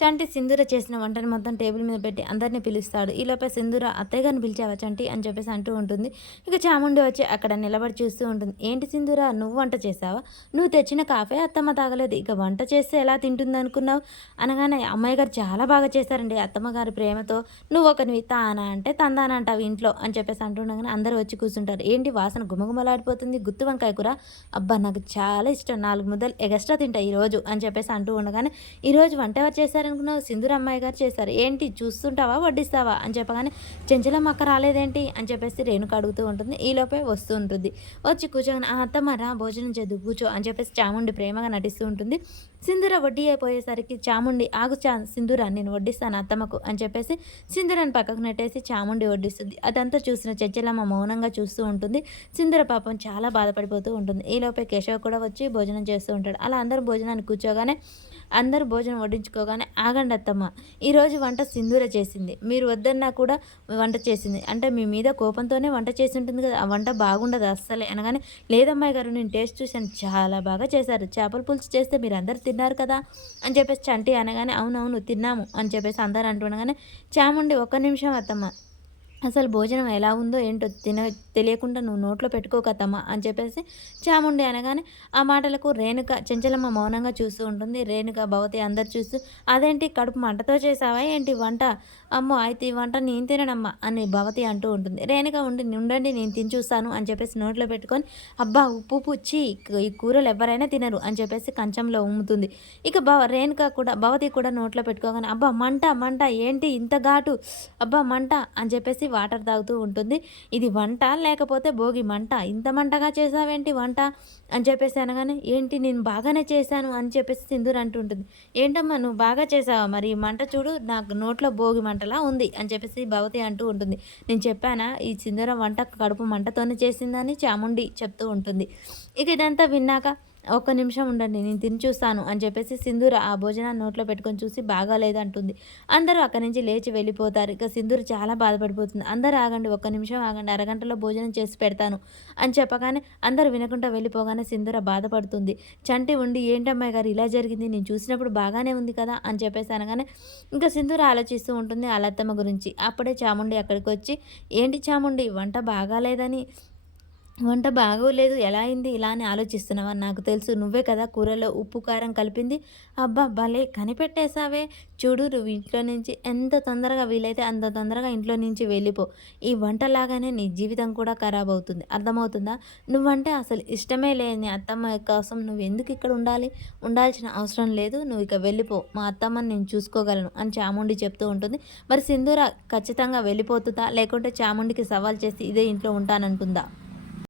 చంటి సింధూర చేసిన వంటని మొత్తం టేబుల్ మీద పెట్టి అందరిని పిలుస్తాడు. ఈలోపే సింధూర అత్తయ్య గారిని పిలిచావా చంటి అని చెప్పేసి అంటూ ఉంటుంది. ఇక చాముండి వచ్చి అక్కడ నిలబడి చూస్తూ ఉంటుంది. ఏంటి సింధూర నువ్వు వంట చేసావా? నువ్వు తెచ్చిన కాఫే అత్తమ్మ తాగలేదు. ఇక వంట చేస్తే ఎలా తింటుంది అనుకున్నావు? అనగానే అమ్మాయి గారు చాలా బాగా చేశారండి. అత్తమ్మ గారి ప్రేమతో నువ్వు ఒకనివి తానా అంటే తందానా అంటావు ఇంట్లో అని చెప్పేసి అంటుండగానే అందరూ వచ్చి కూర్చుంటారు. ఏంటి వాసన గుమగుమలాడిపోతుంది, గుత్తి వంకాయ కూర. అబ్బా నాకు చాలా ఇష్టం, 4 ముద్దలు ఎగస్ట్రా తింటా ఈరోజు అని చెప్పేసి అంటూ ఉండగానే ఈరోజు వంట ఎవరు చేశారనుకున్నావు? సింధూర అమ్మాయి గారు చేశారు. ఏంటి చూస్తుంటావా వడ్డిస్తావా అని చెప్పగానే చెంచలమ్మ అక్క రాలేదేంటి అని చెప్పేసి రేణుక అడుగుతూ ఉంటుంది. ఈలోపే వస్తూ ఉంటుంది. వచ్చి కూర్చొని ఆ అత్తమ్మ రా భోజనం చేద్దు కూర్చో అని చెప్పేసి చాముండి ప్రేమగా నటిస్తూ ఉంటుంది. సింధూర వడ్డీ అయిపోయేసరికి చాముండి ఆగు సింధూర నేను వడ్డిస్తాను అత్తమ్మకు అని చెప్పేసి సింధూరని పక్కకు నెట్టేసి చాముండి వడ్డిస్తుంది. అదంతా చూసిన చెంచలమ్మ మౌనంగా చూస్తూ ఉంటుంది. సింధూర పాపం చాలా బాధపడిపోతూ ఉంటుంది. ఈలోపే కేశవ్ కూడా వచ్చి భోజనం చేస్తూ ఉంటాడు. అలా అందరూ భోజనానికి కూర్చోగానే అందరూ భోజనం వడ్డించుకోగానే ఆగండి అత్తమ్మ, ఈరోజు వంట సింధూర చేసింది, మీరు వద్దన్నా కూడా వంట చేసింది అంటే మీ మీద కోపంతోనే వంట చేసి ఉంటుంది కదా, ఆ వంట బాగుండదు అస్సలే అనగానే లేదమ్మాయి గారు నేను టేస్ట్ చూశాను చాలా బాగా చేశారు, చేపల పులుసు చేస్తే మీరు అందరు తిన్నారు కదా అని చెప్పేసి చంటి అనగానే అవునవును తిన్నాము అని చెప్పేసి అందరూ అంటుండగానే చాముండి ఒక్క నిమిషం అత్తమ్మ, అసలు భోజనం ఎలా ఉందో ఏంటో తెలియకుండా నువ్వు నోట్లో పెట్టుకోకత్తమ్మా అని చెప్పేసి చాముండి అనగానే ఆ మాటలకు రేణుక చెంచలమ్మ మౌనంగా చూస్తూ ఉంటుంది. రేణుక భవతి అందరు చూస్తూ అదేంటి కడుపు మంటతో చేసావా ఏంటి వంట, అమ్మో అయితే ఈ వంట నేను తిననమ్మా అని భవతి అంటూ ఉంటుంది. రేణుక ఉండండి నేను తిని చూస్తాను అని చెప్పేసి నోట్లో పెట్టుకొని అబ్బా ఉప్పు పుచ్చి ఈ కూరలు ఎవరైనా తినరు అని చెప్పేసి కంచంలో ఉమ్ముతుంది. ఇక రేణుక కూడా భవతి కూడా నోట్లో పెట్టుకోగానే అబ్బా మంట మంట ఏంటి ఇంత ఘాటు, అబ్బా మంట అని చెప్పేసి వాటర్ తాగుతూ ఉంటుంది. ఇది వంట లేకపోతే భోగి మంట, ఇంత మంటగా చేసావేంటి వంట అని చెప్పేసి అనగానే ఏంటి నేను బాగానే చేశాను అని చెప్పేసి సింధూర్ అంటుంటుంది. ఏంటమ్మా నువ్వు బాగా చేసావా, మరి ఈ మంట చూడు నాకు నోట్లో భోగి మంటలా ఉంది అని చెప్పేసి భవతి అంటూ ఉంటుంది. నేను చెప్పానా ఈ సింధూర వంట కడుపు మంటతోనే చేసిందని చాముండి చెప్తూ ఉంటుంది. ఇక ఇదంతా విన్నాక ఒక్క నిమిషం ఉండండి నేను తిని చూస్తాను అని చెప్పేసి సింధూర ఆ భోజనాన్ని నోట్లో పెట్టుకొని చూసి బాగాలేదు అంటుంది. అందరూ అక్కడి నుంచి లేచి వెళ్ళిపోతారు. ఇక సింధూర చాలా బాధపడిపోతుంది. అందరూ ఆగండి ఒక్క నిమిషం ఆగండి, అరగంటలో భోజనం చేసి పెడతాను అని చెప్పగానే అందరూ వినకుండా వెళ్ళిపోగానే సింధూర బాధపడుతుంది. చంటి ఉండి ఏంటమ్మాయి గారు ఇలా జరిగింది, నేను చూసినప్పుడు బాగానే ఉంది కదా అని చెప్పేసి అనగానే ఇంకా సింధూర ఆలోచిస్తూ ఉంటుంది అలత్తమ్మ గురించి. అప్పుడే చాముండి అక్కడికి వచ్చి ఏంటి చాముండి వంట బాగాలేదని, వంట బాగోలేదు ఎలా అయింది ఇలా అని ఆలోచిస్తున్నావా, నాకు తెలుసు నువ్వే కదా కూరలో ఉప్పు కారం కలిపింది, అబ్బా భలే కనిపెట్టేశావే, చూడు నువ్వు ఇంట్లో నుంచి ఎంత తొందరగా వీలైతే అంత తొందరగా ఇంట్లో నుంచి వెళ్ళిపో, ఈ వంటలాగానే నీ జీవితం కూడా ఖరాబ్ అవుతుంది అర్థమవుతుందా, నువ్వంటే అసలు ఇష్టమే లేని అత్తమ్మ కోసం నువ్వు ఎందుకు ఇక్కడ ఉండాలి, ఉండాల్సిన అవసరం లేదు, నువ్వు ఇక వెళ్ళిపో, మా అత్తమ్మని నేను చూసుకోగలను అని చాముండి చెప్తూ ఉంటుంది. మరి సింధూర ఖచ్చితంగా వెళ్ళిపోతుందా లేకుంటే చాముండికి సవాల్ చేసి ఇదే ఇంట్లో ఉంటానంటుందా?